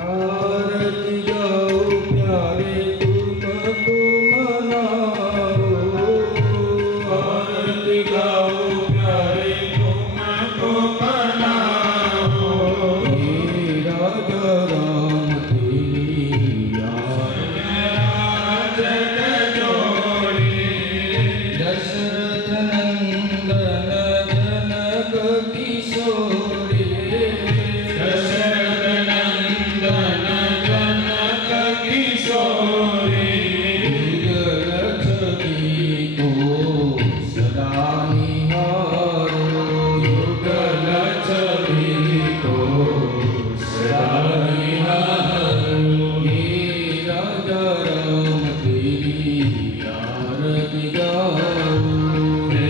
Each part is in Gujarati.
आरती गाओ प्यारे तुमको मनाओ, आरती गाओ प्यारे तुमको मनाओ। हे राजा राम तेरी राजन जोड़ी, दशरथ नंदन जनक किशोरी, दशरथ नंदन जनक किशोरी। युग लक्ष्मी को सदा निहारो, युग लक्ष्मी को सदा निहारो। हे राजा राम तेरी आरती गाओ, हे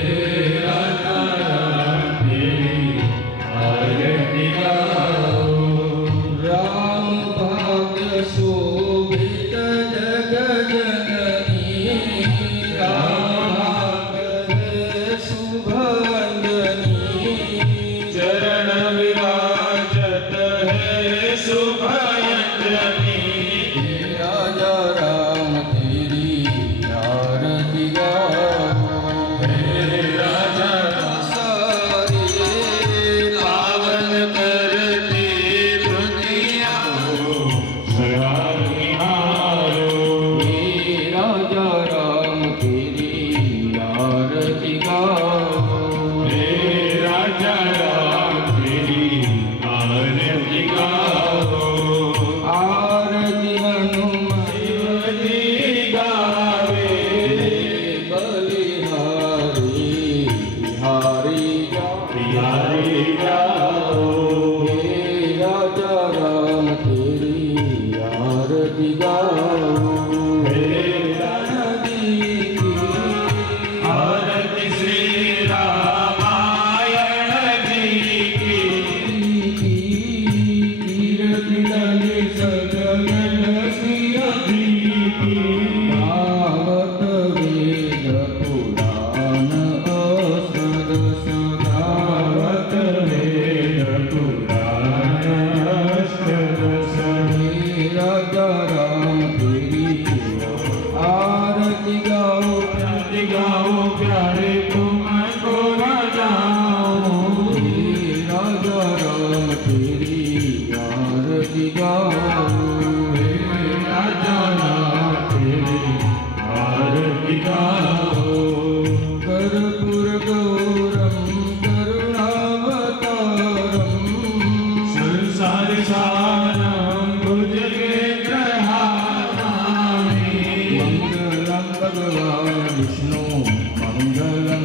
राजा राम तेरी आरती गाओ। राम भाग्य शोभित जग जननी, राम भाग्य शुभ वंदनी। चरण विराजत है शुभ अंजनी, राजा राम तेरी आरती गाओ, हे राजा सारे पावन करती दुनिया को सदा निहारो। हे राजा राम तेरी आरती गाओ, हे राजा राम तेरी आरती गाओ। आरती हनुमान जी गावे, बलिहारी बिहारी जाओ। हे राजा राम तेरी आरती गाओ, हे नदी की आरती श्री रामायण जी की। कीर्ति ललित सकल सिद्धि की, गावत वेद पुराण असद सदा, गावत वेद पुराण असद सदा। हे राजा राम तेरी आरती गाओ प्यारे तुमको बजाओ। हे राजा राम तेरी आरती गाओ, हे राजा राम तेरी आरती गाओ। कर्पूर गौरम करुणावतारम, संसार सारम भुजगेन्द्रहारामि। मंगलम भगवान विष्णु मंगलम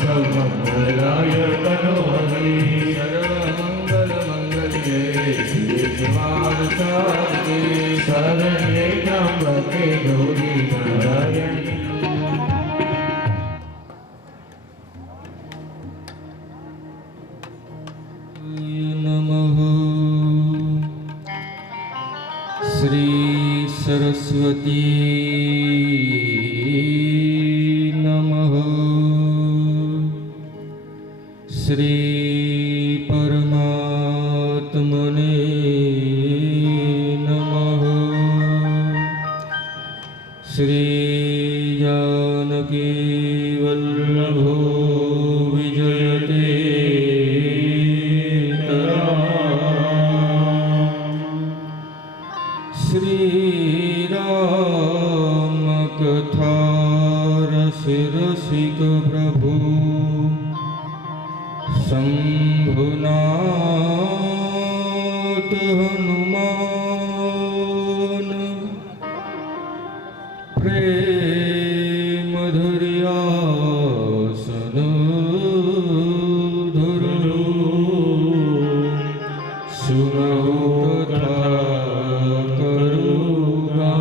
सर्वमंगलाय तनोहरि, सर्वमंगल मंगल्ये शिवे सर्वार्थसाधिके, शरण्ये त्र्यंबके गौरी नारायणी। नमः श्री सरस्वती नमः, श्री परमात्मने नमः। श्री जानकी वल्लभो विजयते श्री राम कथा रसिक प्रभु, शंभुनाथ हनुमान। प्रेम धरियासन धरो, सुनो कथा करुणा।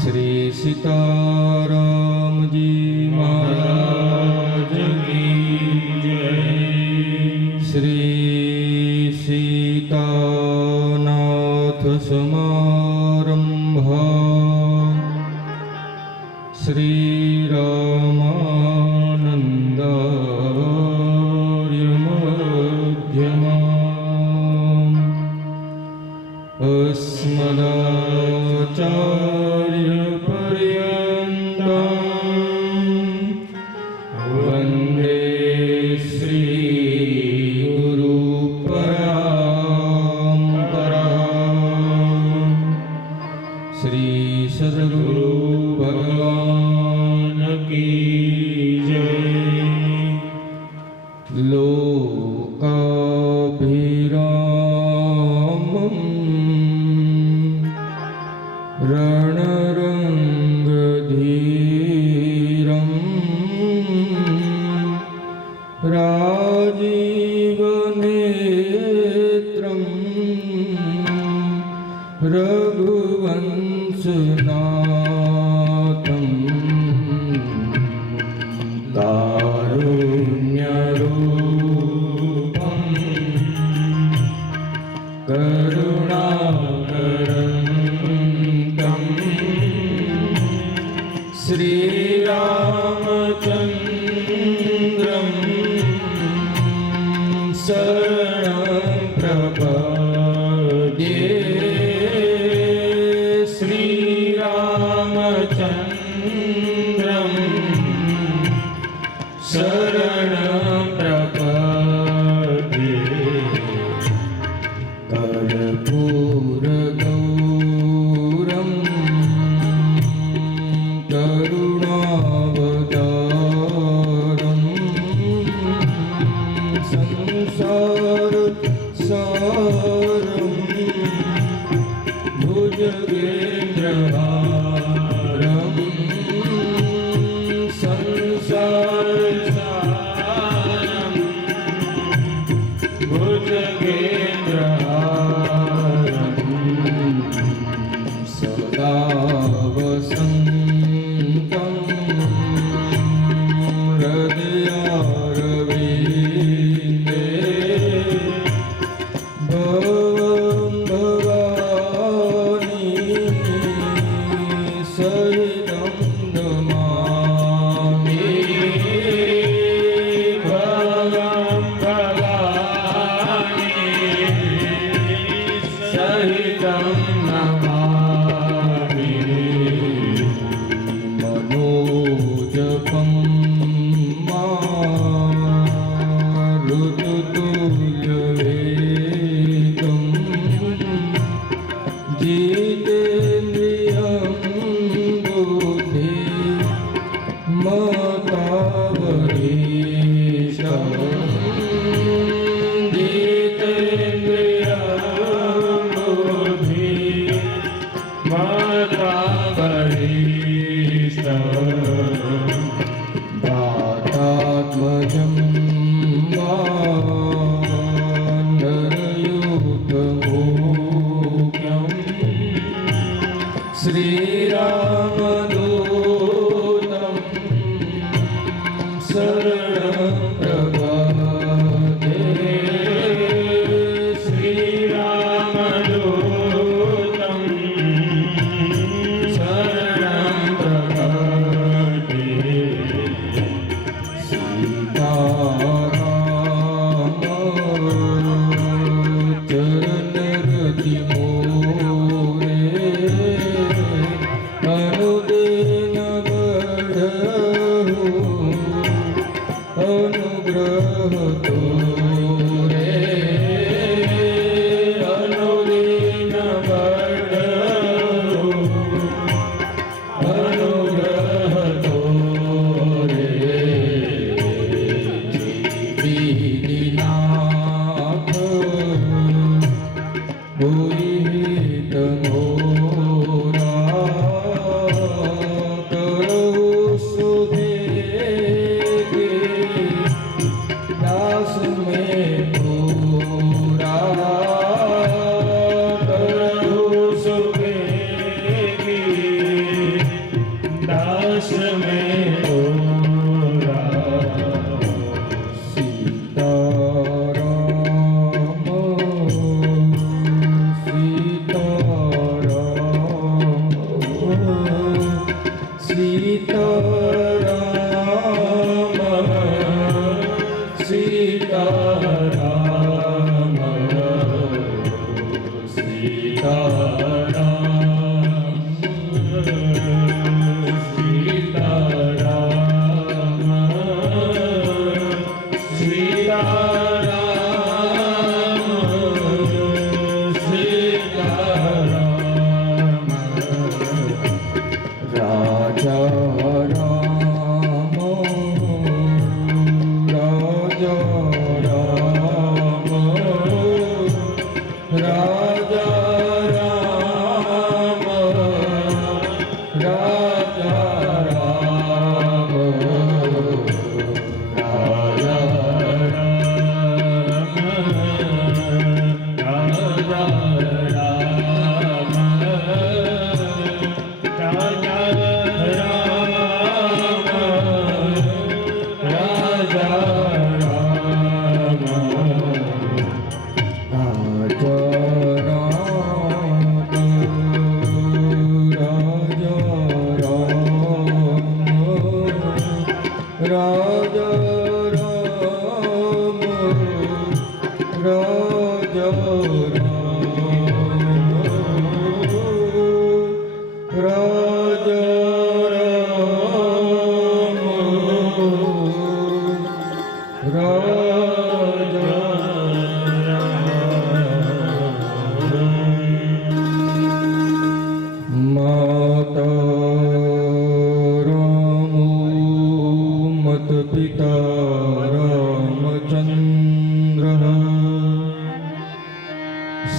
श्री सीताराम जी महाराज की जय। श्री सीतानाथ समारंभा, श्री रामानंदार्य मध्यमा। अस्मदाचार्यपर्यन्तम् वन्दे श्रीगुरुपरम्पराम्। श्री सद्गुरु भगवान की जय। लोकाभिरामम् रणरङ्गधीरम् राजीवनेत्रम् रघुवंशनाथम् कारुण्यरूपम् करुणाकरन्तम् श्रीरामचन्द्रम् शरणं प्रपद्ये। श्रीरामचन्द्रम् शरणं प्रपद्ये। कर्पूरगौरं करुणावतारं संसारसारं भुजगेन्द्रहारं संसारसारं भुजगेन्द्रहारं सदा वसन्तं हृदयारविन्दे भवं भवानी सहितं नमामि। भवं भवानी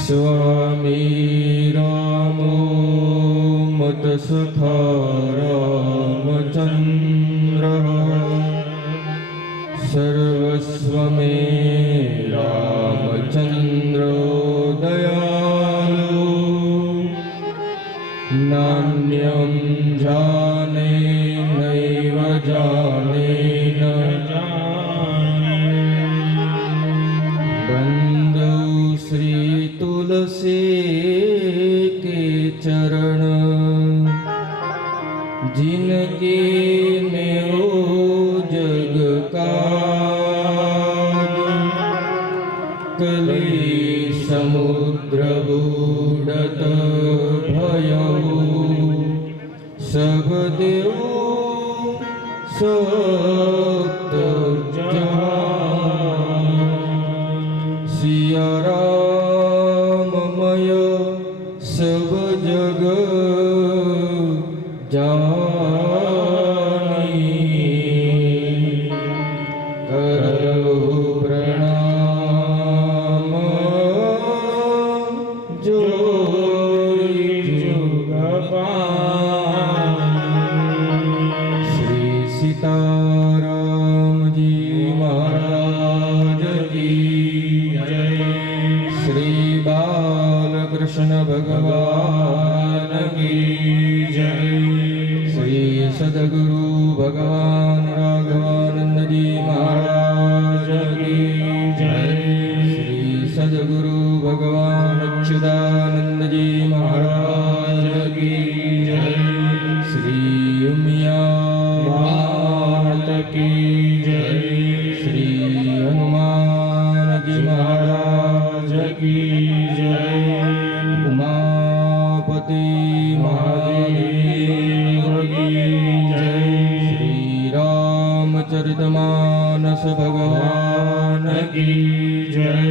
સ્વામી રામો મત સખા રામચંદ્ર સર્વસ્વ મે રામચંદ્ર દયાલુ નાન્યમ જાને નૈવ જાને ન બંદો શ્રી तुलसी के चरण जिनके में ओ जग काज कली समुद्र बूढ़त भयो सब देव सप्त जहां सिया सब जग जानी करो प्रणाम जो श्री सीताराम जी महाराज की जय। श्री कृष्ण भगवान की जय। श्री सद्गुरु भगवान राघवानंद जी महाराज की जय। श्री सद्गुरु भगवान अच्युतानंद जी महाराज की जय। श्री उमिया मात की जय। श्री हनुमान जी महाराज की जय। उमापति महादेव की जय। श्री रामचरितमानस भगवान की जय।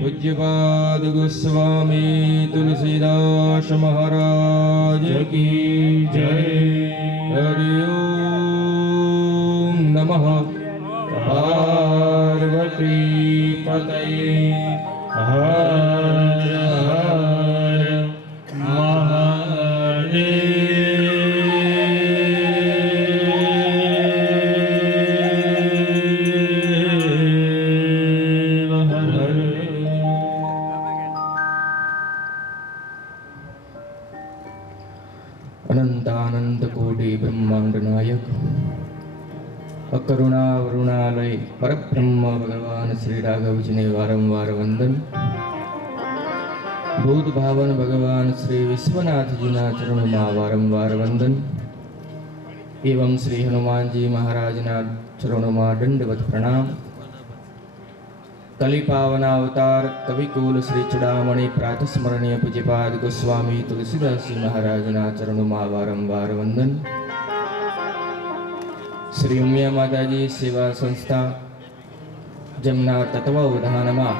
पूज्यपाद गोस्वामी तुलसीदास महाराज की जय। हरि ओम नमः पार्वती पतये हर हर महादेव हर। अनंतानंत कोटि ब्रह्मांड नायक अकरुणा वरुणालय परब्रह्म भगवान श्री राघव जी ने वारंवार वंदन। भूत भावन भगवान श्री विश्वनाथ जी ना चरणों में वारंवार वंदन एवं श्री हनुमान जी महाराज ना चरणों में दंडवत प्रणाम। कलिपावन अवतार कविकुल श्री चुड़ामणि प्रातस्मरणीय पूज्यपाद गोस्वामी तुलसीदास जी महाराज ना चरणों में वारंवार वंदन। श्री उमिया माताजी सेवा संस्था जमना तत्वावधान में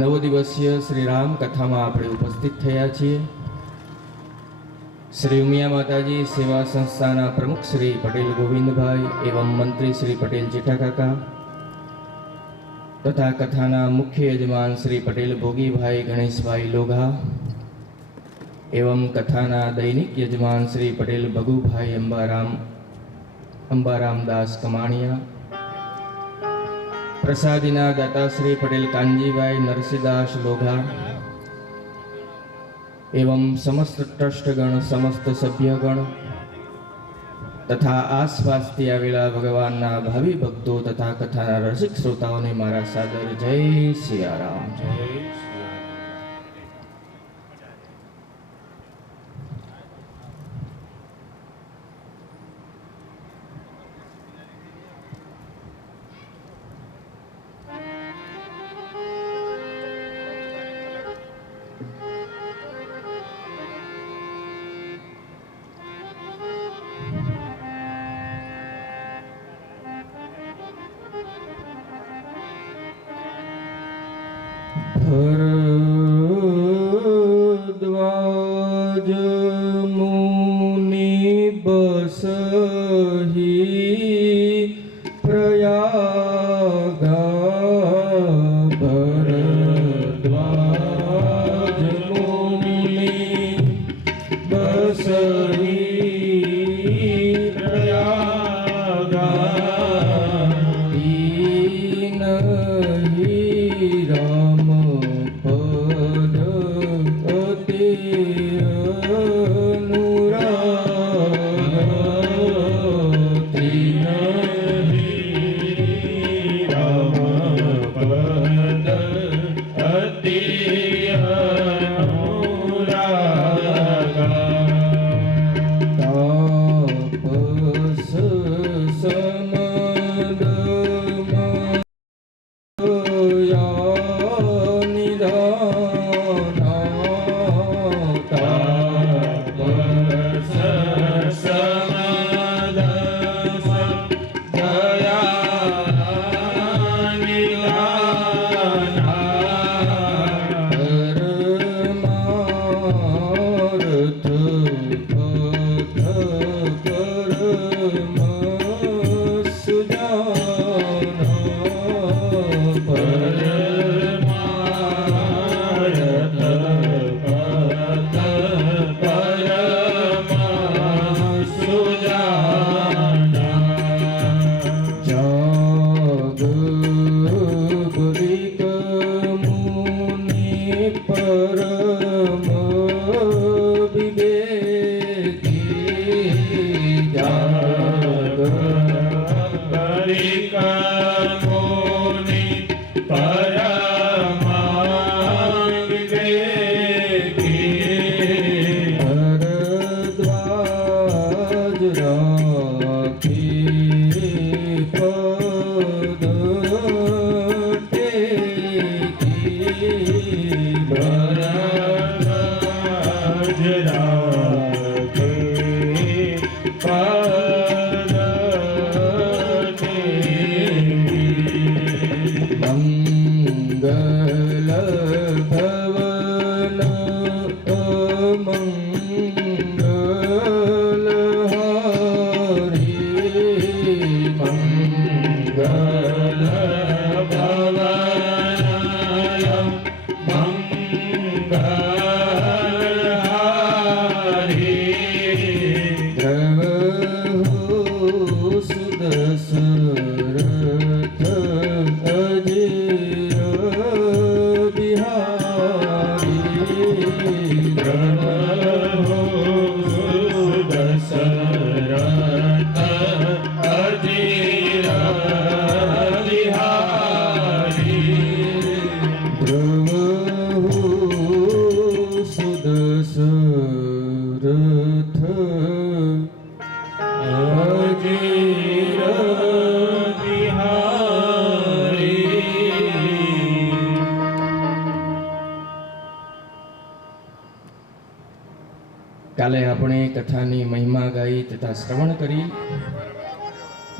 9 दिवसीय श्री राम कथा में આપણે ઉપસ્થિત થયા છીએ। श्री उमिया माताजी सेवा संस्थाना प्रमुख श्री पटेल गोविंद भाई एवं मंत्री श्री पटेल जेठा काका तथा कथाना मुख्य यजमान श्री पटेल भोगी भाई गणेश भाई लोघा एवं कथाना दैनिक यजमान श्री पटेल भगु भाई अंबाराम दास कमाणिया, प्रसादीना दाता श्री पटेल कांजीभाई नरसिंहदास लोघा एवं समस्त ट्रस्टगण समस्त सभ्यगण तथा आसपासथी आवेला भगवानना भावी भक्तो तथा कथाना रसिक श्रोताओने मारा सादर जय सियाराम। ભરદ્વાજ મુનિ બસહી પ્રયાગા ભરદ્વાજ મુનિ બસહી પ્રયાગા દીનહી રામ પદ અતિ અનુરાગ દીનહી રામ પદ અતિ અનુરાગ તાપસ સમદમાં કાલે આપણે કથાની મહિમા ગાઈ તથા શ્રવણ કરી.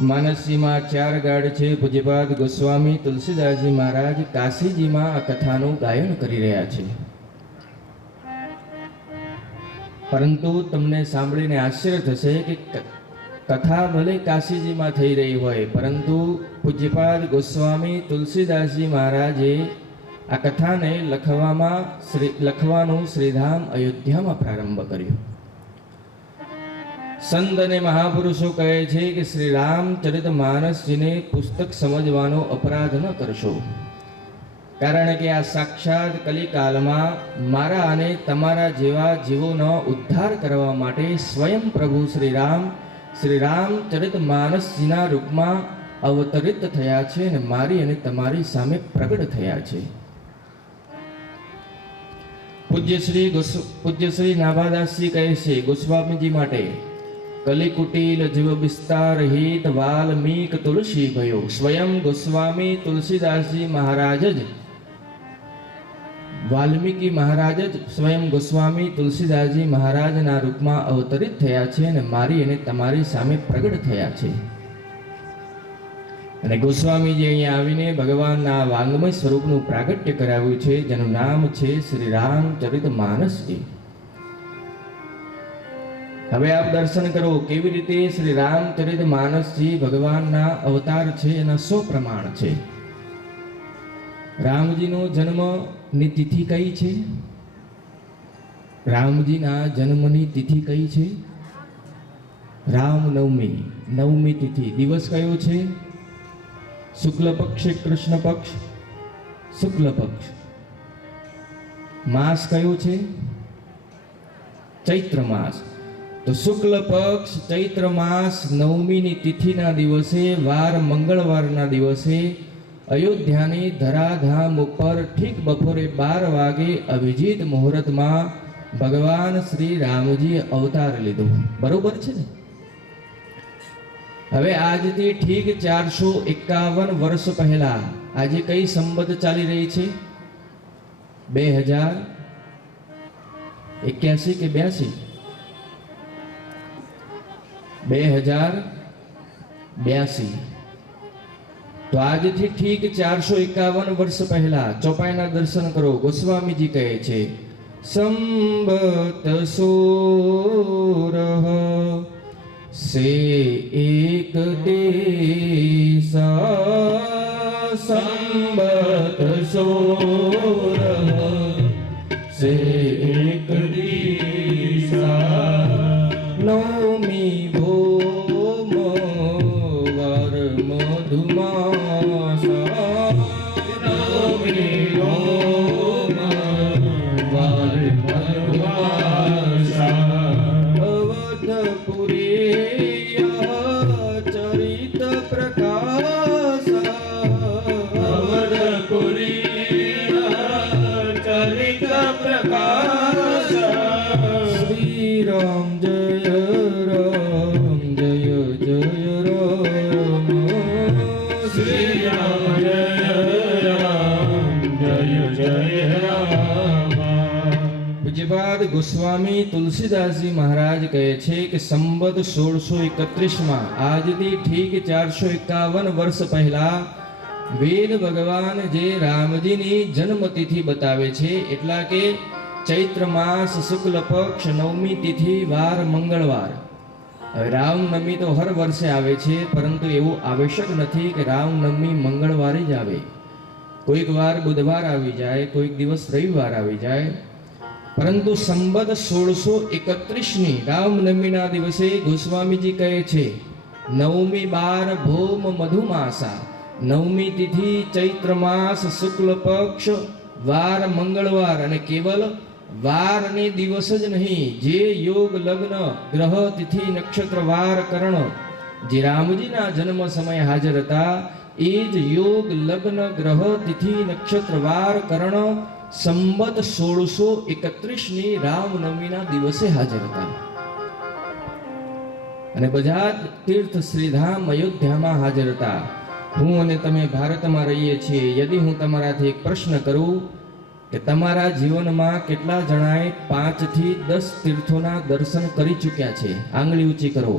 માનસીમાં 4 ગાઢ છે. પૂજ્યપાદ ગોસ્વામી તુલસીદાસજી મહારાજ કાશીજીમાં આ કથાનું ગાયન કરી રહ્યા છે. પરંતુ તમને સાંભળીને આશ્ચર્ય થશે કે કથા ભલે કાશીજીમાં થઈ રહી હોય, પરંતુ પૂજ્યપાદ ગોસ્વામી તુલસીદાસજી મહારાજે આ કથાને લખવાનું શ્રીધામ અયોધ્યામાં પ્રારંભ કર્યો. સંત અને મહાપુરુષો કહે છે કે શ્રી રામચરિત માનસજીને પુસ્તક સમજવાનો અપરાધ ન કરશો, કારણ કે આ સાક્ષાત કલિકાલમાં મારા અને તમારા જેવા જીવોનો ઉદ્ધાર કરવા માટે સ્વયં પ્રભુ શ્રી રામચરિત માનસજીના રૂપમાં અવતરિત થયા છે અને મારી અને તમારી સામે પ્રગટ થયા છે. પૂજ્ય શ્રી નાભાદાસજી કહે છે ગોસ્વામીજી માટે, કલિકુટીલ જીવ વિસ્તાર હિત વાલ્મીક તુલસી ભયો. સ્વયં ગોસ્વામી તુલસીદાસજી મહારાજ જ વાલ્મીકી મહારાજ જ સ્વયં ગોસ્વામી તુલસીદાસજી મહારાજના રૂપમાં અવતરિત થયા છે અને મારી અને તમારી સામે પ્રગટ થયા છે. અને ગોસ્વામીજી અહીંયા આવીને ભગવાનના વાંગમય સ્વરૂપનું પ્રાગટ્ય કરાવ્યું છે, જેનું નામ છે શ્રી રામચરિતમાનસજી. હવે આપ દર્શન કરો કેવી રીતે શ્રી રામચરિતમાનસજી ભગવાનના અવતાર છે, એના 100 પ્રમાણ છે. રામજીનો જન્મની તિથિ કઈ છે? રામજીના જન્મની તિથિ કઈ છે? રામનવમી. નવમી તિથિ. દિવસ કયો છે? શુક્લ પક્ષ, કૃષ્ણ પક્ષ, શુક્લ પક્ષ. માસ કયો છે? ચૈત્ર માસ. તો શુક્લ પક્ષ ચૈત્ર માસ નવમીની તિથિના દિવસે, વાર મંગળવારના દિવસે અયોધ્યાની ધરાધામ ઉપર ઠીક બપોરે 12 વાગે અભિજીત મુહૂર્તમાં ભગવાન શ્રી રામજીએ અવતાર લીધો. બરોબર છે ને? હવે આજથી ઠીક 451 વર્ષ પહેલા, આજે કઈ સંવત ચાલી રહી છે? 2081 કે 82? 2082. તો આજથી ઠીક 451 વર્ષ પહેલા ચોપાઈના દર્શન કરો. ગોસ્વામીજી કહે છે, સંવત સોરહ से एक देसा संबत सोरह से एक देसा नौमी भौम वर मधुमासा नौमी भौम वर मधुमासा अवधपुरी ગોસ્વામી તુલસીદાસજી મહારાજ કહે છે કે સંવત 1631 આજથી ઠીક 451 વર્ષ પહેલા વેદ ભગવાન જે રામજીની જન્મતિથિ બતાવે છે, એટલા કે ચૈત્ર માસ શુક્લ પક્ષ નવમી તિથિ વાર મંગળવાર. હવે રામનવમી તો હર વર્ષે આવે છે, પરંતુ એવું આવશ્યક નથી કે રામનવમી મંગળવારે જ આવે. કોઈક વાર બુધવાર આવી જાય, કોઈક દિવસ રવિવાર આવી જાય. પરંતુ સંવત 1631ની રામનવમીના દિવસે ગોસ્વામીજી કહે છે, નવમી 12 ભૌમ મધુમાસા, નવમી તિથિ ચૈત્ર માસ શુક્લ પક્ષ વાર મંગળવાર. અને કેવલ વાર અને દિવસ જ નહીં, જે યોગ લગ્ન ગ્રહ તિથિ નક્ષત્ર વાર કરણ જે રામજીના જન્મ સમયે હાજર હતા, એ જ યોગ લગ્ન ગ્રહ તિથિ નક્ષત્ર વાર કરણ સંવત 1631ની રામનવમીના દિવસે હાજર હતા. અને બધા જ તીર્થ શ્રીધામ અયોધ્યામાં હાજર હતા. હું અને તમે ભારતમાં રહીએ છીએ. યદિ હું તમારાથી એક પ્રશ્ન કરું કે તમારા જીવનમાં કેટલા જણાએ 5 થી 10 તીર્થોના દર્શન કરી ચૂક્યા છે? આંગળી ઊંચી કરો.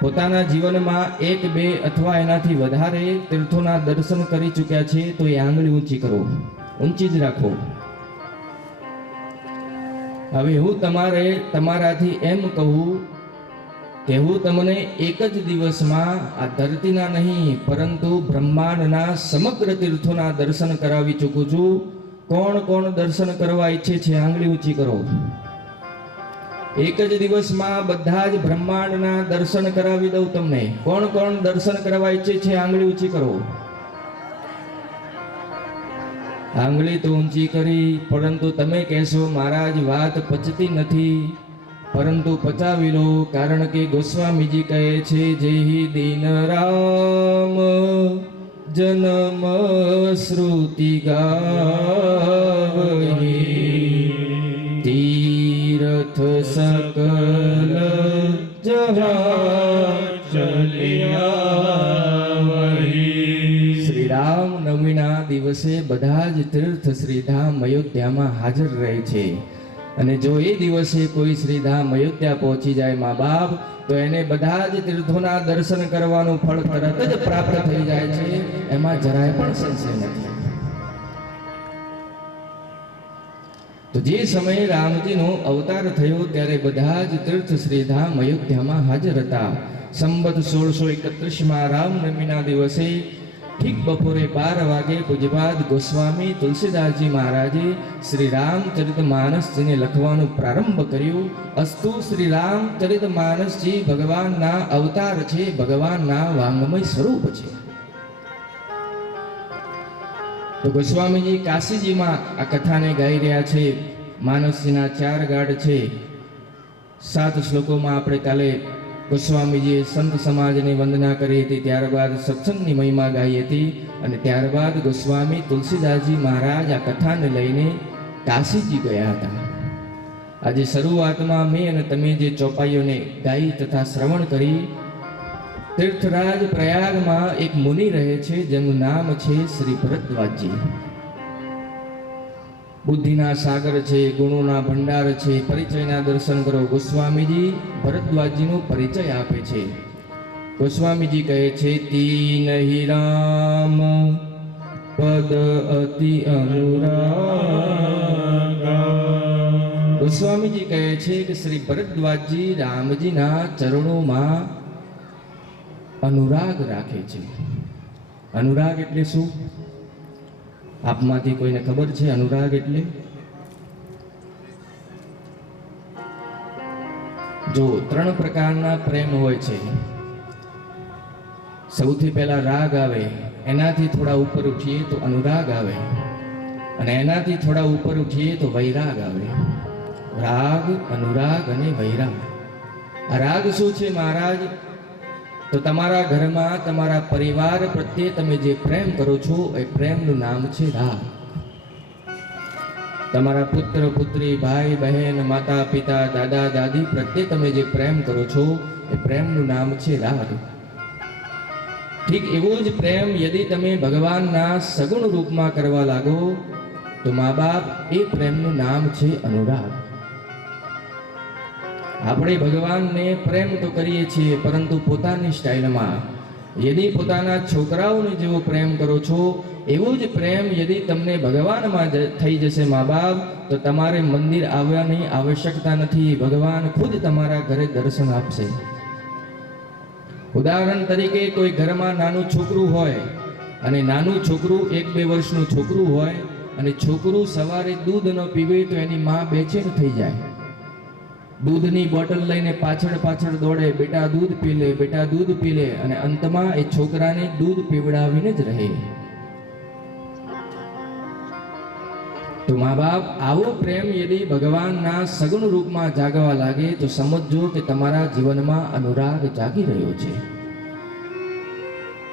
પોતાના જીવનમાં 1, 2 અથવા એનાથી વધારે તીર્થોના દર્શન કરી ચૂક્યા છે તો એ આંગળી ઊંચી કરો. ઊંચી જ રાખો. હવે હું તમારાથી એમ કહું કે હું તમને એક જ દિવસમાં આ ધરતીના નહીં પરંતુ બ્રહ્માંડના સમગ્ર તીર્થોના દર્શન કરાવી ચૂકું છું. કોણ કોણ દર્શન કરવા ઈચ્છે છે? આંગળી ઊંચી કરો. એક જ દિવસમાં બધા જ બ્રહ્માંડના દર્શન કરાવી દઉં તમને. કોણ કોણ દર્શન કરવા ઈચ્છે છે? આંગળી ઊંચી કરો. આંગળી તો ઊંચી કરી, પરંતુ તમે કહેશો મહારાજ વાત પચતી નથી. પરંતુ પચાવી લો, કારણ કે ગોસ્વામીજી કહે છે, જેહી દીન રામ જન્મ શ્રુતિ ગાવહી તીર્થ સકલ જહાં ચલિયાવહી. શ્રી રામ નવમીના દિવસે બધા જ તીર્થ શ્રીધામ અયોધ્યામાં હાજર રહે છે. અને જો એ દિવસે કોઈ શ્રીધામ અયોધ્યા પહોંચી જાય મા બાપ, તો એને બધા જ તીર્થોના દર્શન કરવાનું ફળ તરત જ પ્રાપ્ત થઈ જાય છે, એમાં જરાય પણ સંશય નથી. તો જે સમયે રામજીનો અવતાર થયો ત્યારે બધા જ તીર્થ શ્રીધામ અયોધ્યામાં હાજર હતા. સંવત 1631માં રામનવમીના દિવસે ઠીક બપોરે 12 વાગે પૂજ્યપાદ ગોસ્વામી તુલસીદાસજી મહારાજે શ્રી રામચરિતમાનસજીને લખવાનું પ્રારંભ કર્યું. અસ્તુ શ્રી રામચરિતમાનસજી ભગવાનના અવતાર છે, ભગવાનના વાંગમય સ્વરૂપ છે. તો ગોસ્વામીજી કાશીજીમાં આ કથાને ગાઈ રહ્યા છે. માનસજીના 4 ગાઢ છે. 7 શ્લોકોમાં આપણે કાલે ગોસ્વામીજીએ સંત સમાજની વંદના કરી હતી, ત્યારબાદ સત્સંગની મહિમા ગાઈ હતી, અને ત્યારબાદ ગોસ્વામી તુલસીદાસજી મહારાજ આ કથાને લઈને કાશીજી ગયા હતા. આજે શરૂઆતમાં મેં અને તમે જે ચોપાઈઓને ગાઈ તથા શ્રવણ કરી, તીર્થરાજ પ્રયાગમાં એક મુનિ રહે છે જેનું નામ છે શ્રી ભરદ્વાજજી. બુદ્ધિના સાગર છે, ગુણોના ભંડાર છે. પરિચયના દર્શન કરો. ગોસ્વામીજી ભરદ્વાજજીનો પરિચય આપે છે. ગોસ્વામીજી કહે છે, તીન હિ રામ પદ અતિ અનુરાગ. ગોસ્વામીજી કહે છે કે શ્રી ભરદ્વાજજી રામજીના ચરણોમાં અનુરાગ રાખે છે. અનુરાગ એટલે શું? આપમાંથી કોઈને ખબર છે અનુરાગ એટલે? જો 3 પ્રકારના પ્રેમ હોય છે. સૌથી પહેલા રાગ આવે, એનાથી થોડા ઉપર ઉઠીએ તો અનુરાગ આવે, અને એનાથી થોડા ઉપર ઉઠીએ તો વૈરાગ આવે. રાગ, અનુરાગ અને વૈરાગ. આ રાગ શું છે મહારાજ? તો તમારા ઘરમાં તમારા પરિવાર પ્રત્યે તમે જે પ્રેમ કરો છો એ પ્રેમનું નામ છે રાગ. તમારા પુત્ર પુત્રી, ભાઈ બહેન, માતા પિતા, દાદા દાદી પ્રત્યે તમે જે પ્રેમ કરો છો એ પ્રેમનું નામ છે રાગ. ઠીક એવો જ પ્રેમ યદિ તમે ભગવાનના સગુણ રૂપમાં કરવા લાગો તો મા બાપ એ પ્રેમનું નામ છે અનુરાગ. આપણે ભગવાનને પ્રેમ તો કરીએ છીએ, પરંતુ પોતાની સ્ટાઇલમાં. યદિ પોતાના છોકરાઓને જેવો પ્રેમ કરો છો એવો જ પ્રેમ યદિ તમને ભગવાનમાં થઈ જશે મા બાપ, તો તમારે મંદિર આવવાની આવશ્યકતા નથી. ભગવાન ખુદ તમારા ઘરે દર્શન આપશે. ઉદાહરણ તરીકે કોઈ ઘરમાં નાનું છોકરું હોય, અને નાનું છોકરું 1-2 વર્ષનું છોકરું હોય, અને છોકરું સવારે દૂધ ન પીવે તો એની માં બેચેન થઈ જાય. દૂધની બોટલ લઈને પાછળ દોડે, બેટા દૂધ પી લે, બેટા દૂધ પી લે, અને અંતમાં એ છોકરાને દૂધ પીવડાવીને જ રહે. તો મા બાપ આવો પ્રેમ યદિ ભગવાનના સગુણ રૂપમાં જાગવા લાગે તો સમજજો કે તમારા જીવનમાં અનુરાગ જાગી રહ્યો છે.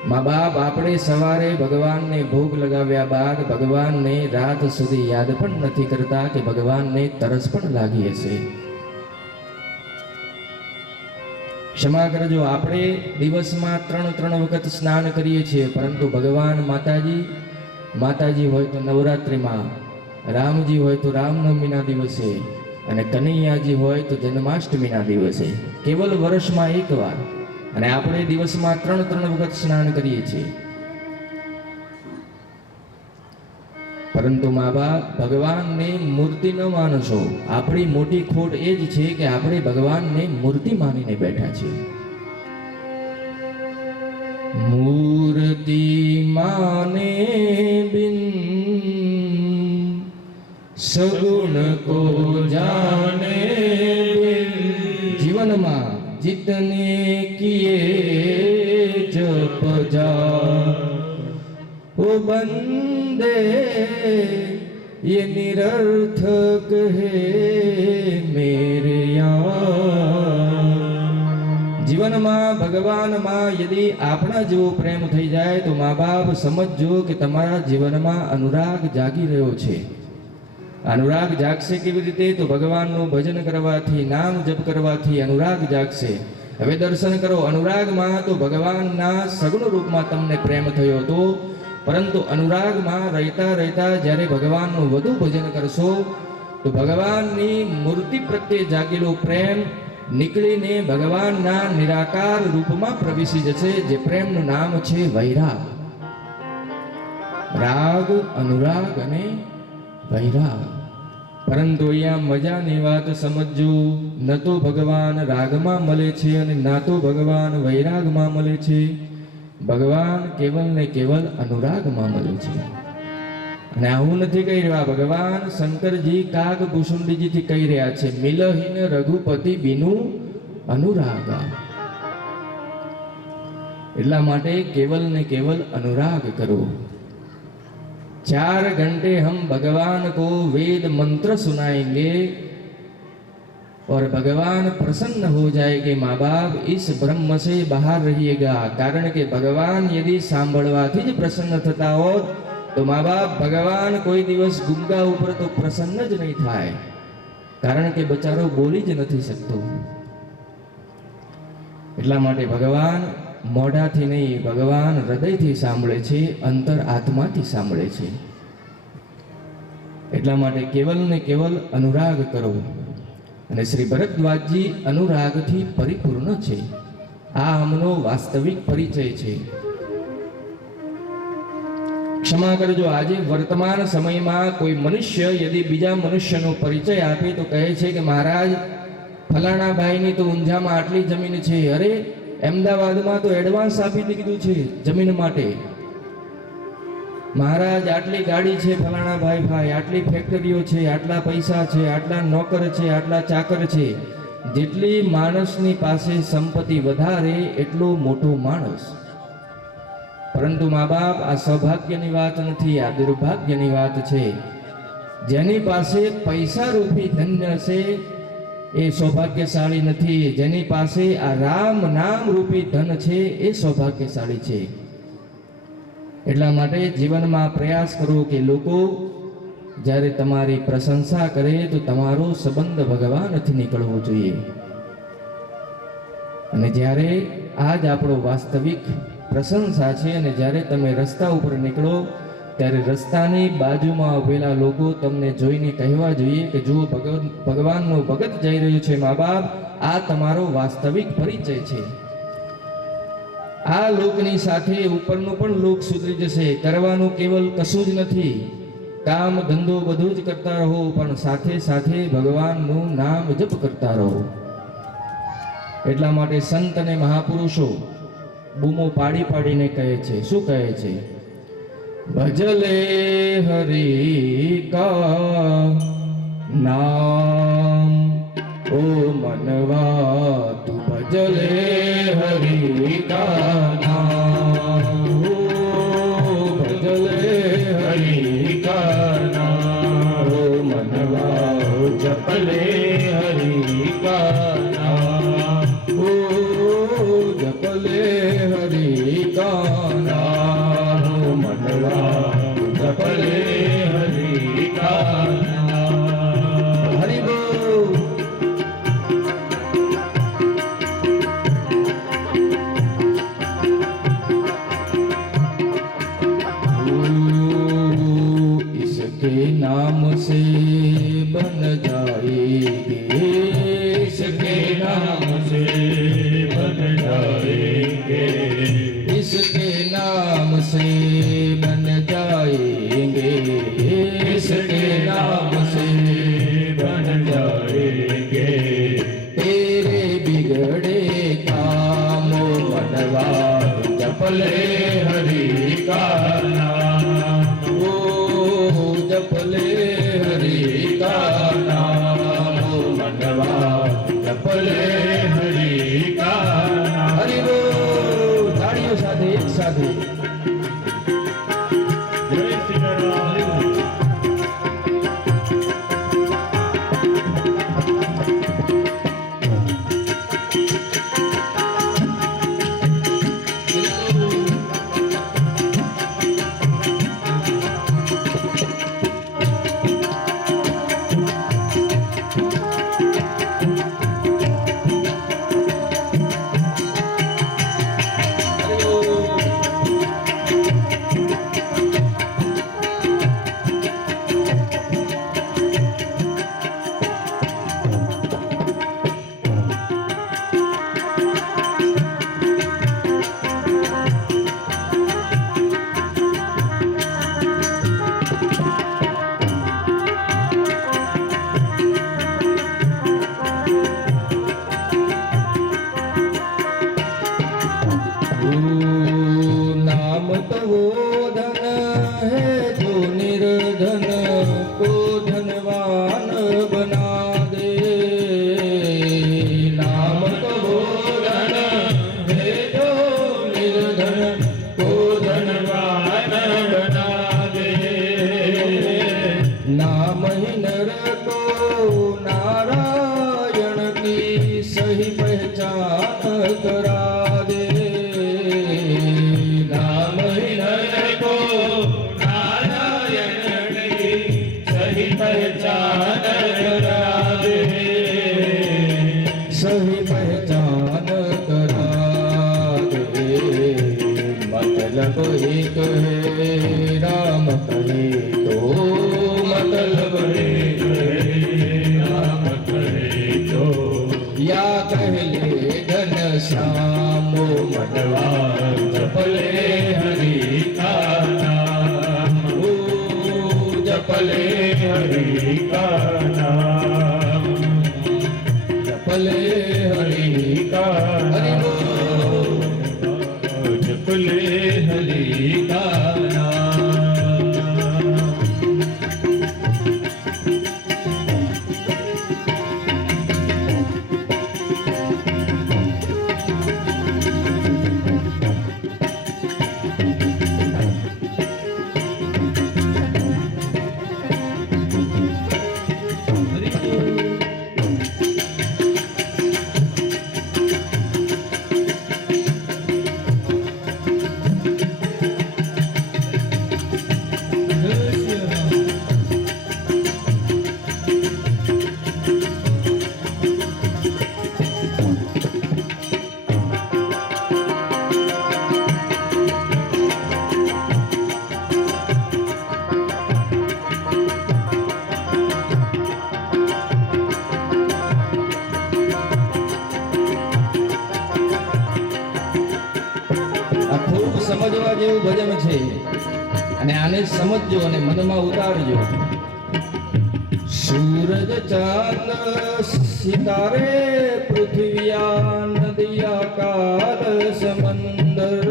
મા બાપ આપણે સવારે ભગવાનને ભોગ લગાવ્યા બાદ ભગવાનને રાત સુધી યાદ પણ નથી કરતા કે ભગવાનને તરસ પણ લાગી હશે. ક્ષમા કરજો, આપણે દિવસમાં 3 વખત સ્નાન કરીએ છીએ, પરંતુ ભગવાન માતાજી હોય તો નવરાત્રિમાં, રામજી હોય તો રામનવમીના દિવસે, અને કનૈયાજી હોય તો જન્માષ્ટમીના દિવસે, કેવલ વર્ષમાં 1 વાર. અને આપણે દિવસમાં 3 વખત સ્નાન કરીએ છીએ. પરંતુ મા બાપ ભગવાનને મૂર્તિ ન માનશો. આપણી મોટી ખોટ એ જ છે કે આપણે ભગવાનને મૂર્તિ માનીને બેઠા છીએ. મૂર્તિ માને બિન સગુણ કો જાને બિન. જીવનમાં જીતને કિએ જપ જા ओ बंदे ये निरर्थक है मेरे यार. જીવનમાં ભગવાનમાં યદિ આપણા જેવો પ્રેમ થઈ જાય તો મા બાપ સમજજો કે તમારા જીવનમાં અનુરાગ જાગી રહ્યો છે. અનુરાગ જાગશે કેવી રીતે? તો ભગવાનનું ભજન કરવાથી, નામ જપ કરવાથી અનુરાગ જાગશે. હવે દર્શન કરો, અનુરાગમાં તો ભગવાનના સગુણ રૂપમાં તમને પ્રેમ થયો હતો, પરંતુ અનુરાગમાં રહેતા જ્યારે ભગવાનનું વધુ ભજન કરશો તો ભગવાનની મૂર્તિ પ્રત્યે જાગેલો પ્રેમ નીકળીને ભગવાનના નિરાકાર રૂપમાં પ્રવેશી જશે, જે પ્રેમનું નામ છે વૈરાગ. રાગ, અનુરાગ અને વૈરાગ. પરંતુ અહીંયા મજાની વાત સમજજો, ન તો ભગવાન રાગમાં મળે છે અને ના તો ભગવાન વૈરાગમાં મળે છે. ભગવાન કેવલ ને કેવલ અનુરાગમાં મળે છે. અને આવું નથી કહી રહ્યા ભગવાન શંકરજી કાગ ભૂષુંડીજીથી કહી રહ્યા છે, મિલહીન રઘુપતિ બિનુ અનુરાગા. એટલા માટે કેવલ ને કેવલ अनुराग करो. 4 घंटे हम भगवान को वेद मंत्र सुनाएंगे और भगवान प्रसन्न हो जाएंगे. माँ बाप इस ब्रह्म से बाहर रहिएगा, कारण के भगवान यदि सांभळवाथी ज प्रसन्न थता होत तो माँ बाप भगवान कोई दिवस गुंगा ऊपर तो प्रसन्न ज नहीं थाय, कारण के बचारो बोली ज नहीं सकतो. એટલા માટે ભગવાન મોઢાથી નહીં, ભગવાન હૃદયથી સાંભળે છે, અંતર આત્માથી સાંભળે છે. એટલા માટે કેવલ ને કેવલ અનુરાગ કરો. અને શ્રી ભરદ્વાજજી અનુરાગથી પરિપૂર્ણ છે. આ આમનો વાસ્તવિક પરિચય છે. ક્ષમા કરજો, આજે વર્તમાન સમયમાં કોઈ મનુષ્ય યદિ બીજા મનુષ્યનો પરિચય આપે તો કહે છે કે મહારાજ ફલાણા ભાઈની તો ઊંઝામાં આટલી જમીન છે, અરે અમદાવાદમાં તો એડવાન્સ આપી દીધું છે જમીન માટે. મહારાજ આટલી ગાડી છે ફલાણા ભાઈ, આટલી ફેક્ટરીઓ છે, આટલા પૈસા છે, આટલા નોકર છે, આટલા ચાકર છે. જેટલી માણસની પાસે સંપત્તિ વધારે એટલો મોટો માણસ. પરંતુ મા બાપ આ સૌભાગ્યની વાત નથી, આ દુર્ભાગ્યની વાત છે. જેની પાસે પૈસા રૂપી ધન્ય છે એ સૌભાગ્યશાળી નથી. જેની પાસે આ રામ નામ રૂપી ધન છે એ સૌભાગ્યશાળી છે. એટલા માટે જીવનમાં પ્રયાસ કરો કે લોકો જ્યારે તમારી પ્રશંસા કરે તો તમારો સંબંધ ભગવાનથી નીકળવો જોઈએ. અને જ્યારે આ જ આપણો વાસ્તવિક પ્રશંસા છે. અને જ્યારે તમે રસ્તા ઉપર નીકળો ત્યારે રસ્તાની બાજુમાં ઉભેલા લોકો તમને જોઈને કહેવા જોઈએ કે જુઓ ભગવાનનો ભગત જઈ રહ્યો છે. મા બાપ આ તમારો વાસ્તવિક પરિચય છે. આ લોકની સાથે ઉપરનું પણ લોક સુધરી જશે. કરવાનું કેવલ કશું જ નથી, કામ ધંધો બધું જ કરતા રહો, પણ સાથે સાથે ભગવાનનું નામ જપ કરતા રહો. એટલા માટે સંત અને મહાપુરુષો બૂમો પાડી પાડીને કહે છે. શું કહે છે? ભજલે હરિ કા નામ ઓ મનવા, તું ભજલે હરિ કા નામ, ભજલે હરિ કા નામ ઓ મનવા, જપલે હરિ કા નામ, ઓ જપલે હરિ કા નામ, મનવા જપલે હરિ કા નામ. હરિ બોલ. इसके नाम से बन जाएंगे, इसके नाम से बन जाएंगे, इसके नाम से बन जाएंगे, इसके नाम से बन जाएंगे. तेरे बिगड़े कामों मनवा, जपले हरि का नाम, ओ जपले हरि का नाम, मनवा जपले हरि का नाम. हरि बोल. તાળીઓ સાથે એક સાથે જય શ્રી રામ. नाम ही नर को नारायण की सही पहचान करा दे। नाम ही नर को नारायण की सही पहचान करा दे। सही पहचान करा दे। मतलब एक है राम कहे तो मतलब एक है राम कहे तो। या कहले घन श्याम मनवा जपले हरि का नाम। ओ जपले हरि का नाम। जपले हरि का नाम। जपले हरि का नाम। સમજવા જેવું ભજન છે અને આને સમજજો અને મનમાં ઉતારજો। सूरज चांद सितारे पृथ्विया नदिया काल समंदर।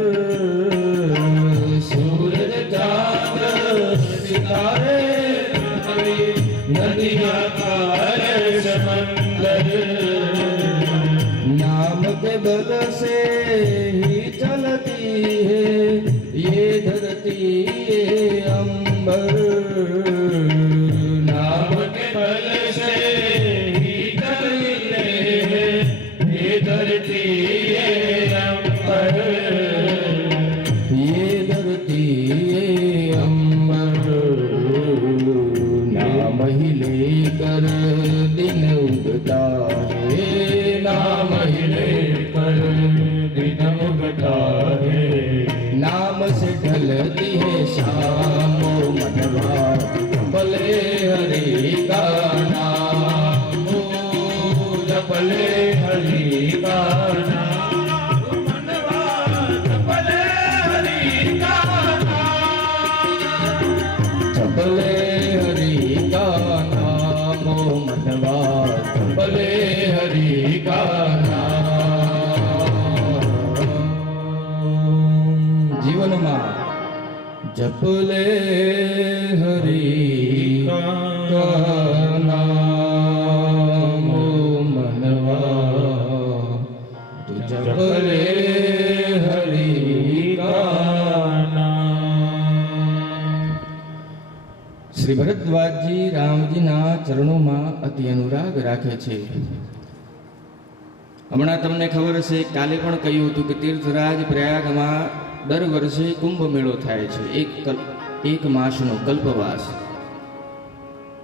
सूरज चांद सितारे पृथ्वी नदिया काल समंदर। नाम के बल से ही चलती है ये धरती ये अंबर। नाम के बल से ही चलते हैं ये धरती ये अंबर। ये धरती ये अंबर। नाम ही लेकर दिन उगता है। नाम ही लेकर दिन उगता है। नाम से ढलती है शाम मनवा जपले हरि का नाम। जपले हरि का नाम। मनवा जपले हरि का नाम। जपले हरि का नाम। मनवा जपले हरि का जीवन में जपले हरि का नाम मनवा तू जपले हरि का नाम। श्री भरद्वाज जी रामजी ना चरणों में अति अनुराग राखे छे। हमणां तमने खबर हशे काले पण कह्युं हतुं के तीर्थराज प्रयाग में दर वर्षे कुंभ मेळो थाय छे। एक मासनो कल्पवास।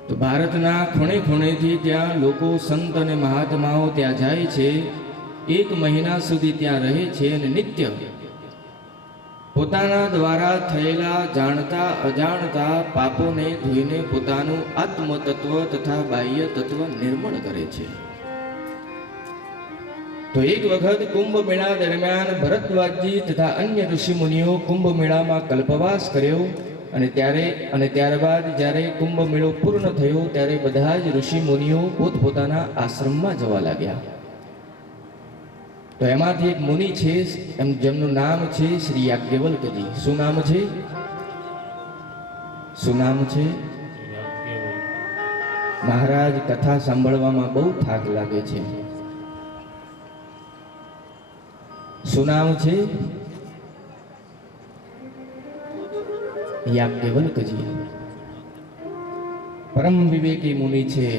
तो भारतना खूणे खूणेथी त्यां लोको संत अने महात्माओ त्यां जाय छे। एक महीना सुधी त्यां रहे छे अने नित्य पोताना द्वारा थयेला जाणता अजाणता पापोने धोईने पोतानुं आत्मतत्व तथा बाह्य तत्व निर्मळ करे छे। तो एक वखत कुंभ मेळा दरमियान भरद्वाजी तथा अन्य ऋषि मुनिओ कुंभ मेळा में कल्पवास कर्यो અને ત્યારબાદ જ્યારે કુંભ મેળો પૂર્ણ થયો ત્યારે બધા જ ઋષિ મુનિઓ પોતપોતાના આશ્રમમાં જવા લાગ્યા। તો એમાંથી એક મુનિ છે જેમનું નામ છે શ્રી યાજ્ઞવલ્ક્યજી। શું નામ છે? શું નામ છે? મહારાજ કથા સાંભળવામાં બહુ થાક લાગે છે। શું નામ છે? યાજ્ઞવલ્ક્યજી। પરમ વિવેકી મુનિ છે.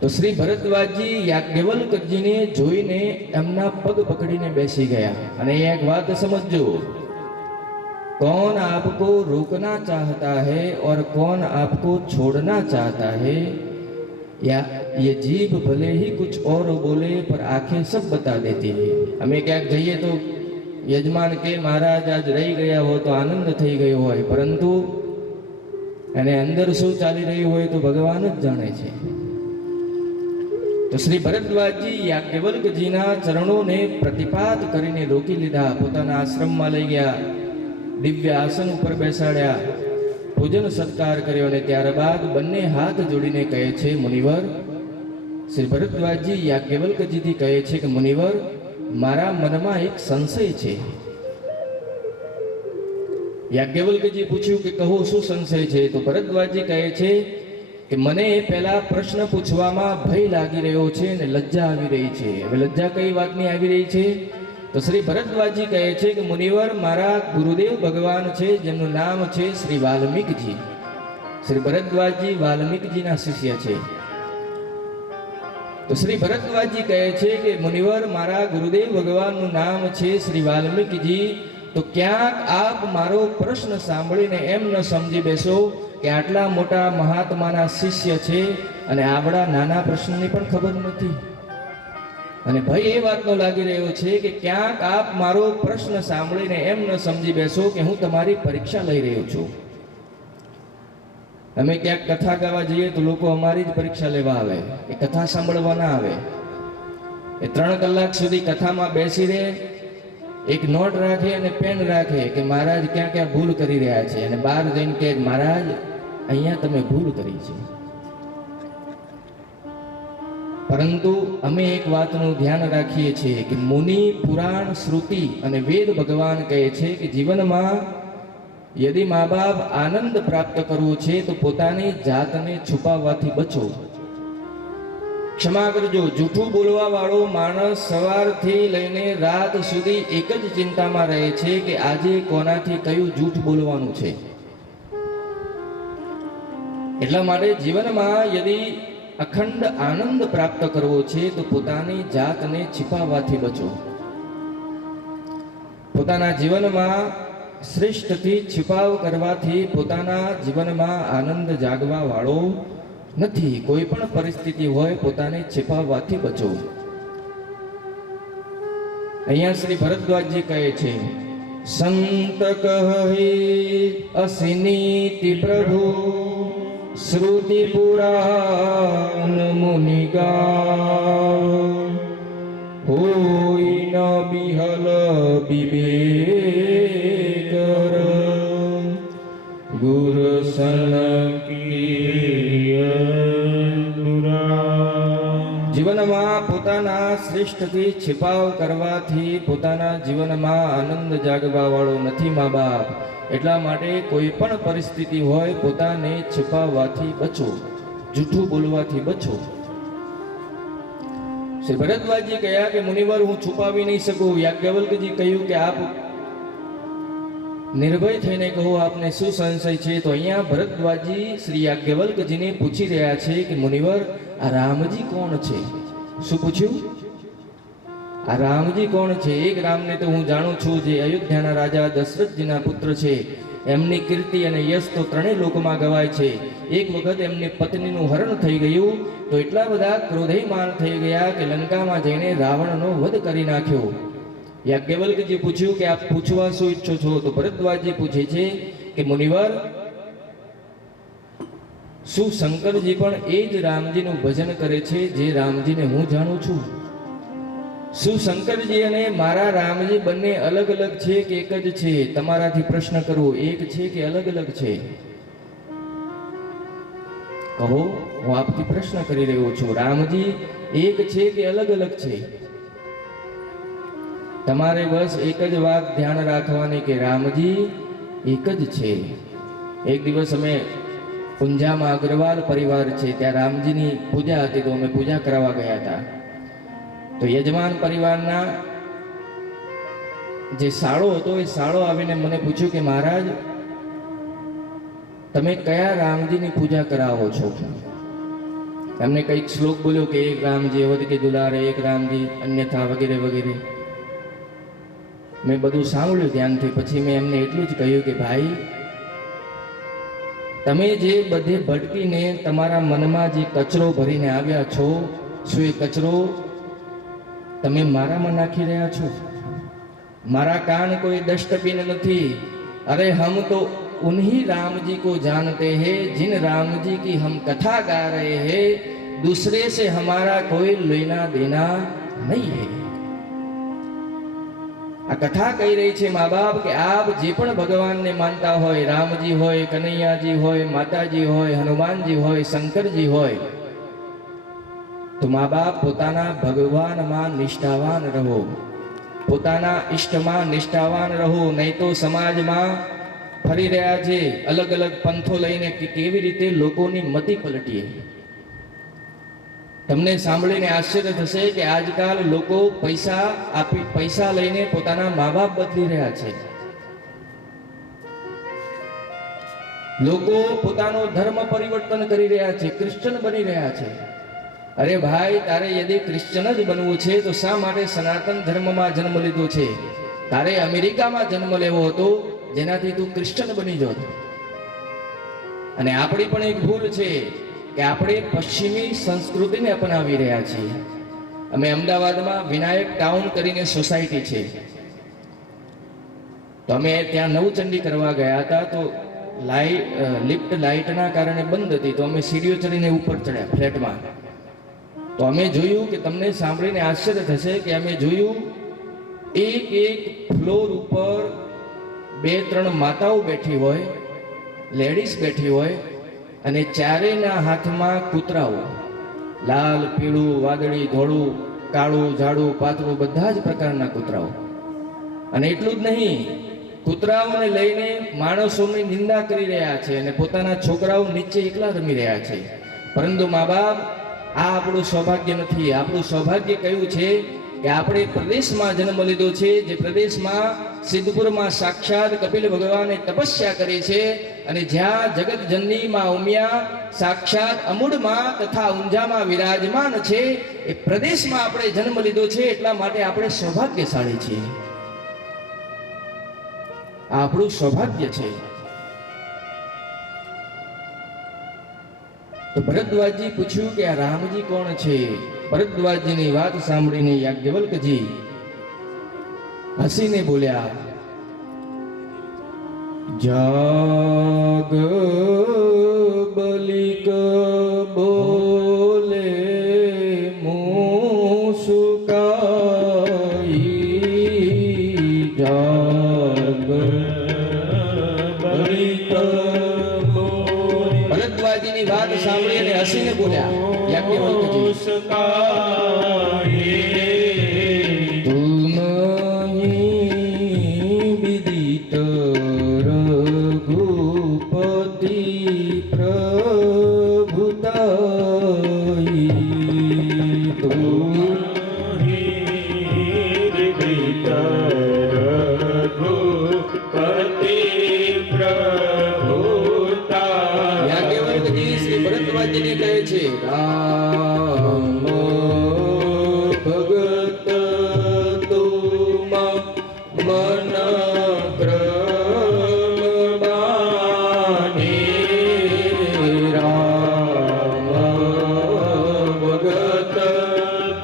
તો શ્રી ભરદ્વાજજી યાજ્ઞવલ્ક્યજીને જોઈને એમના પગ પકડીને બેસી ગયા. અને એક વાત સમજો, कौन आपको रोकना चाहता है और कौन आपको छोड़ना चाहता है, या ये जीभ भले ही कुछ और बोले पर आंखें सब बता देती है. हमें क्या जाइए तो यजमान के महाराज आज रही गया हो तो आनंद થઈ ગયો હોય, પરંતુ એને અંદર શું ચાલી રહ્યું હોય તો ભગવાન જ જાણે છે. તો શ્રી ભરદ્વાજજી યાજ્ઞવલ્ક્યજીના ચરણોને પ્રતિપાદ કરીને રોકી લીધા, પોતાના આશ્રમમાં લઈ ગયા, દિવ્ય આસન ઉપર બેસાડ્યા, પૂજન સત્કાર કર્યો અને ત્યારબાદ બંને હાથ જોડીને કહે છે, મુનિવર, શ્રી ભરદ્વાજજી યાજ્ઞવલ્ક્યજીથી કહે છે કે મુનિવર, મારા મનમાં એક સંશય છે. યાજ્ઞવલ્ક્યજી પૂછ્યું કે કહો શું સંશય છે? તો ભરદ્વાજજી કહે છે કે મને પહેલા પ્રશ્ન પૂછવામાં ભય લાગી રહ્યો છે અને લજ્જા આવી રહી છે. હવે લજ્જા કઈ વાતની આવી રહી છે? તો શ્રી ભરદ્વાજજી કહે છે કે મુનિવર, મારા ગુરુદેવ ભગવાન છે જેમનું નામ છે શ્રી વાલ્મીકજી. શ્રી ભરદ્વાજજી વાલ્મીકજીના શિષ્ય છે. તો શ્રી ભરદ્વાજજી કહે છે કે મુનિવર, મારા ગુરુદેવ ભગવાનનું નામ છે શ્રી વાલ્મીકજી. તો ક્યાંક આપ મારો પ્રશ્ન સાંભળીને એમ ન સમજી બેસો કે આટલા મોટા મહાત્માના શિષ્ય છે અને આવડા નાના પ્રશ્નની પણ ખબર નથી. અને ભય એ વાતનો લાગી રહ્યો છે કે ક્યાંક આપ મારો પ્રશ્ન સાંભળીને એમ ન સમજી બેસો કે હું તમારી પરીક્ષા લઈ રહ્યો છું. અમે ક્યાંક કથા ગાવા જઈએ તો લોકો અમારી જ પરીક્ષા લેવા આવે, એ કથા સાંભળવા ના આવે. એ 3 કલાક સુધી કથામાં બેસી રહે, એક નોટ રાખે અને પેન રાખે કે મહારાજ ક્યાં ક્યાં ભૂલ કરી રહ્યા છે, અને બહાર જઈને કે મહારાજ અહીંયા તમે ભૂલ કરી છે. પરંતુ અમે એક વાતનું ધ્યાન રાખીએ છીએ કે મુનિ, પુરાણ, શ્રુતિ અને વેદ ભગવાન કહે છે કે જીવનમાં યદિ મા બાપ આનંદ પ્રાપ્ત કરવો છે તો પોતાની જાતને છુપાવવાથી બચો. ક્ષમા કરજો, જૂઠું બોલવા વાળો માણસ સવારથી લઈને રાત સુધી એક જ ચિંતામાં રહે છે કે આજે કોનાથી કયું જૂઠ બોલવાનું છે. એટલા માટે જીવનમાં યદિ અખંડ આનંદ પ્રાપ્ત કરવો છે તો પોતાની જાતને छिपाવવાથી બચો. પોતાના જીવનમાં શ્રેષ્ઠથી छिपाव કરવાથી પોતાના જીવનમાં આનંદ જાગવા વાળો નથી. કોઈ પણ પરિસ્થિતિ હોય પોતાને छिपाવવાથી બચો. અહીંયા શ્રી ભરદ્વાજજી કહે છે, સંત કહે અસિનીતિ પ્રભુ શ્રુતિ પુરાણ મુનિ ગાવ, હોય ન બિહલ વિવેકર ગુર સન જીવનમાં પોતાના શ્રેષ્ઠથી छिपाव કરવાથી પોતાના જીવનમાં આનંદ જાગવા વાળો નથી મા બાપ. એટલા માટે કોઈ પણ પરિસ્થિતિ હોય પોતાને છુપાવવાથી બચો, જૂઠું બોલવાથી બચો. શ્રી ભરદ્વાજજી કહ્યા કે મુનિવર, હું છુપાવી નહીં શકું. યાજ્ઞવલ્ક્યજી કહ્યું કે આપ નિર્ભય થઈને કહો, આપને શું સંશય છે? તો અહીંયા ભરદ્વાજજી શ્રી યાજ્ઞવલ્ક્યજીને પૂછી રહ્યા છે કે મુનિવર, આ રામજી કોણ છે? શું પૂછ્યું? આ રામજી કોણ છે? એક રામને તો હું જાણું છું, જે અયોધ્યાના રાજા દશરથજીના પુત્ર છે. એમની કીર્તિ અને યશ તો ત્રણેય લોકમાં ગવાય છે. એક વખત એમની પત્નીનું હરણ થઈ ગયું તો એટલા બધા ક્રોધયમાન થઈ ગયા કે લંકામાં જઈને રાવણનો વધ કરી નાખ્યો. યાજ્ઞવલ્ક્યજી પૂછ્યું કે આપ પૂછવા શું ઈચ્છો છો? તો ભરદ્વાજજી પૂછે છે કે મુનિવર, શું શંકરજી પણ એ જ રામજીનું ભજન કરે છે જે રામજીને હું જાણું છું? શું શંકરજી અને મારા રામજી બંને અલગ અલગ છે કે એક જ છે? તમારાથી પ્રશ્ન કરવો, એક છે કે અલગ અલગ છે? કહો, હું આપથી પ્રશ્ન કરી રહ્યો છું. રામજી એક છે કે અલગ અલગ છે? તમારે બસ એક જ વાત ધ્યાન રાખવાની કે રામજી એક જ છે. એક દિવસ અમે પુંજામાં અગ્રવાલ પરિવાર છે, ત્યાં રામજીની પૂજા હતી તો અમે પૂજા કરાવવા ગયા હતા. તો યજમાન પરિવારના જે સાળો હતો એ સાળો આવીને મને પૂછ્યું કે મહારાજ, તમે કયા રામજીની પૂજા કરાવો છો? એમને કંઈક શ્લોક બોલ્યો કે એક રામજી અવધ કે દુલારે, એક રામજી અન્યથા વગેરે વગેરે. મેં બધું સાંભળ્યું ધ્યાનથી. પછી મેં એમને એટલું જ કહ્યું કે ભાઈ, તમે જે બધે ભટકીને તમારા મનમાં જે કચરો ભરીને આવ્યા છો, શું એ કચરો તમે મારામાં નાખી રહ્યા છો? મારા કાન કોઈ ડસ્ટબિન નથી. અરે હમ તો उन्हीं राम जी को जानते हैं जिन राम जी की हम कथा गा रहे हैं. दूसरे से हमारा कोई लेना देना नहीं है. આ કથા કહી રહી છે મા બાપ કે આપ જે પણ ભગવાનને માનતા હોય, રામજી હોય, કનૈયાજી હોય, માતાજી હોય, હનુમાનજી હોય, શંકરજી હોય, તો મા બાપ પોતાના ભગવાનમાં નિષ્ઠાવાન રહો, પોતાના ઈષ્ટમાં નિષ્ઠાવાન રહો. નહીં તો સમાજમાં ફરી રહ્યા છે અલગ અલગ પંથો લઈને કે કેવી રીતે લોકોની મતિ પલટીએ. તમને સાંભળીને આશ્ચર્ય થશે કે આજકાલ લોકો પૈસા લઈને પોતાના મા બાપ બદલી રહ્યા છે. લોકો પોતાનો ધર્મ પરિવર્તન કરી રહ્યા છે, ક્રિશ્ચન બની રહ્યા છે. અરે ભાઈ, તારે યદિ ક્રિશ્ચન જ બનવું છે તો શા માટે સનાતન ધર્મમાં જન્મ લીધો છે? તારે અમેરિકામાં જન્મ લેવો હતો, જેનાથી તું ક્રિશ્ચન બની જોત. અને આપણી પણ એક ભૂલ છે કે આપણે પશ્ચિમી સંસ્કૃતિને અપનાવી રહ્યા છીએ. અમે અમદાવાદમાં વિનાયક ટાઉન કરીને સોસાયટી છે, તો અમે ત્યાં નવચંડી કરવા ગયા હતા. તો લિફ્ટ લાઇટના કારણે બંધ હતી, તો અમે સીડીઓ ચડીને ઉપર ચડ્યા ફ્લેટમાં. તો અમે જોયું કે તમને સાંભળીને આશ્ચર્ય થશે કે અમે જોયું એક ફ્લોર ઉપર 2-3 માતાઓ બેઠી હોય, લેડીઝ બેઠી હોય, અને ચારેયના હાથમાં કૂતરાઓ, લાલ, પીળું, વાદળી, ધોળું, કાળું, જાડું, પાતળું, બધા જ પ્રકારના કૂતરાઓ. અને એટલું જ નહીં, કૂતરાઓને લઈને માણસોની નિંદા કરી રહ્યા છે અને પોતાના છોકરાઓ નીચે એકલા રમી રહ્યા છે. પરંતુ મા બાપ, આ આપણું સૌભાગ્ય નથી. આપણું સૌભાગ્ય કયું છે કે આપણે પ્રદેશમાં જન્મ લીધો છે, જે પ્રદેશમાં સિદ્ધપુરમાં સાક્ષાત કપિલ ભગવાને તપસ્યા કરી છે, અને જ્યાં જગત જનની માં ઉમિયા સાક્ષાત અમૂળમાં તથા ઊંઝામાં વિરાજમાન છે. એ પ્રદેશમાં આપણે જન્મ લીધો છે, એટલા માટે આપણે સૌભાગ્યશાળી છીએ. આ આપણું સૌભાગ્ય છે. તો ભરદ્વાજજી પૂછ્યું કે આ રામજી કોણ છે? ભરદ્વાજજીની વાત સાંભળીને યાજ્ઞવલ્કજી હસીને બોલ્યા, જાગ બલિક બોલે મુસુકાઈ, જાગ બલિક બોલે. ભરદ્વાજજીની વાત સાંભળીને હસીને બોલ્યા યાજ્ઞવલ્કજી, ભરદ્વાજજીને કહે છે, રામ ભગત તુમા મન ક્રમ બાને, રામ ભગત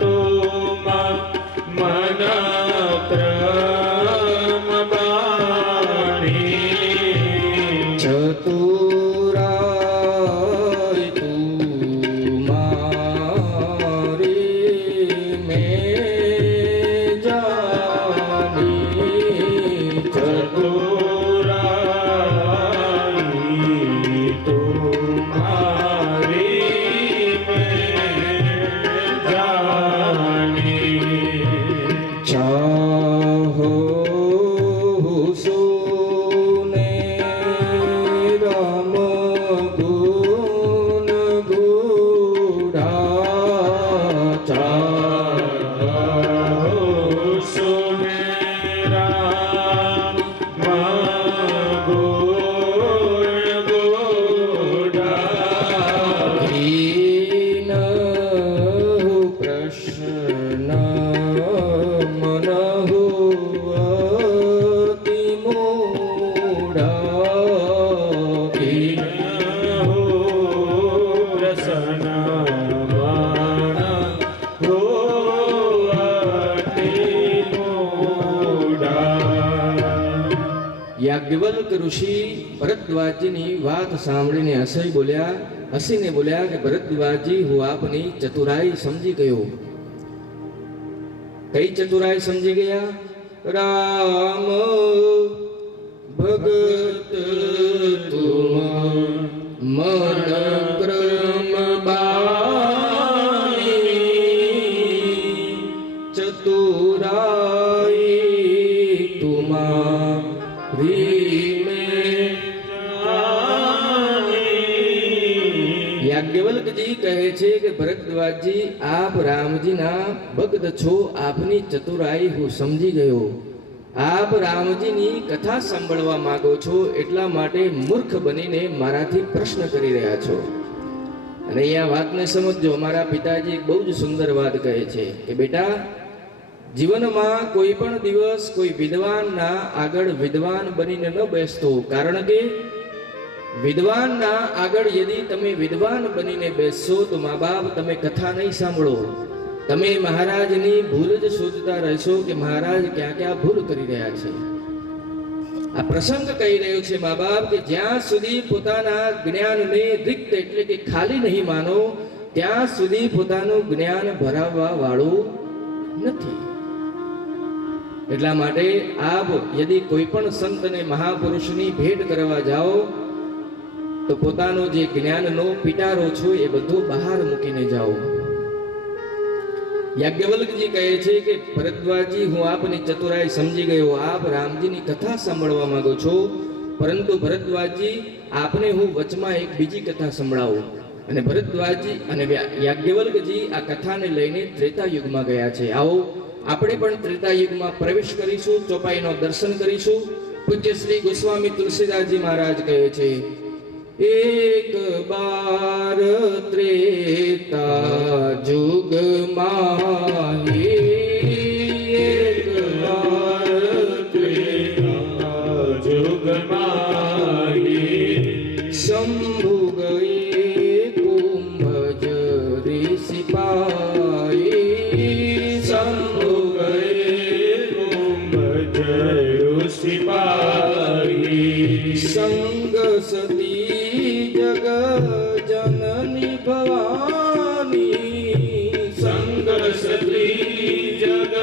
તુમા મન ક્રમ બાને, ચતુરા ઋષિ ભરદ્વાજજીની વાત સાંભળીને હસીને બોલ્યા કે ભરદ્વાજજી, હું આપની ચતુરાઈ સમજી ગયો. કઈ ચતુરાઈ સમજી ગયા? રામ ભગત તુમ મન ક્રમ બાની, ચતુરાઈ તુમારી મેં જાની. યાજ્ઞવલ્કજી કહે છે કે ભરદ્વાજજી, આપ રામજીના ભક્ત છો, આપની ચતુરાઈ હું સમજી ગયો. આપ રામજીની કથા સાંભળવા માંગો છો, એટલા માટે મૂર્ખ બનીને મારાથી પ્રશ્ન કરી રહ્યા છો. અને અહીંયા વાતને સમજો. મારા પિતાજી બહુ જ સુંદર વાત કહે છે કે બેટા, જીવનમાં કોઈ પણ દિવસ કોઈ વિદ્વાનના આગળ વિદ્વાન બનીને ન બેસતો. કારણ કે વિદ્વાનના આગળ યદિ તમે વિદ્વાન બનીને બેસશો તો મા બાપ તમે કથા નહીં સાંભળો. તમે મહારાજની ભૂલ જ શોધતા રહેશો કે મહારાજ ક્યાં ક્યાં ભૂલ કરી રહ્યા છે. આ પ્રસંગ કહી રહ્યો છે મા બાપ કે જ્યાં સુધી પોતાના જ્ઞાનને રિક્ત એટલે કે ખાલી નહીં માનો, ત્યાં સુધી પોતાનું જ્ઞાન ભરાવવા વાળું નથી. એટલા માટે આપ યદિ કોઈ પણ સંત અને મહાપુરુષની ભેટ કરવા જાઓ તો પોતાનો જે જ્ઞાનનો પિટારો છો એ બધું બહાર મૂકીને જાઓ. યાજ્ઞવલ્કજી કહે છે કે ભરદ્વાજજી, હું આપની ચતુરાઈ સમજી ગયો. આપ રામજીની કથા સાંભળવા માંગો છો, પરંતુ ભરદ્વાજજી, આપને હું વચમાં એક બીજી કથા સંભળાવું. અને ભરદ્વાજજી અને યાજ્ઞવલ્કજી આ કથાને લઈને ત્રેતા યુગમાં ગયા છે. આવો આપણે પણ ત્રેતા યુગમાં પ્રવેશ કરીશું, ચોપાઈનો દર્શન કરીશું. પૂજ્ય શ્રી ગોસ્વામી તુલસીદાસજી મહારાજ કહે છે, એક બાર ત્રેતા જુગમાં, એક બાર ત્રેતા જુગમાં, શંભુ ગયે કુંભજ ઋષિ પાયે, શંભુ ગયે કુંભજ ઋષિ પાયે, સંગ સતી જગ જનની ભવાની, સંગ સતી જગ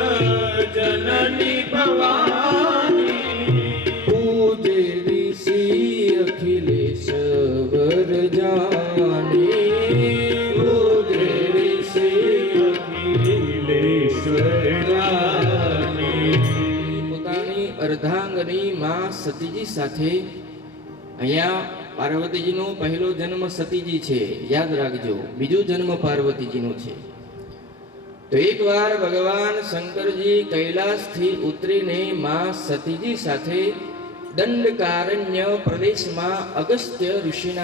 જનની ભવાની, પૂજે ઋષિ અખિલેશ વર જાની, પૂજે ઋષિ અખિલેશ વર જાની. પોતાની અર્ધાંગની માં સતીજી સાથે, અહીંયા પાર્વતીજીનો પહેલો જન્મ સતીજી છે, યાદ રાખજો. બીજો જન્મ પાર્વતીજીનો છે. તો એકવાર ભગવાન શંકરજી કૈલાસથી ઉતરીને માં સતીજી સાથે દંડકારણ્ય પ્રદેશમાં અગસ્ત્ય ઋષિના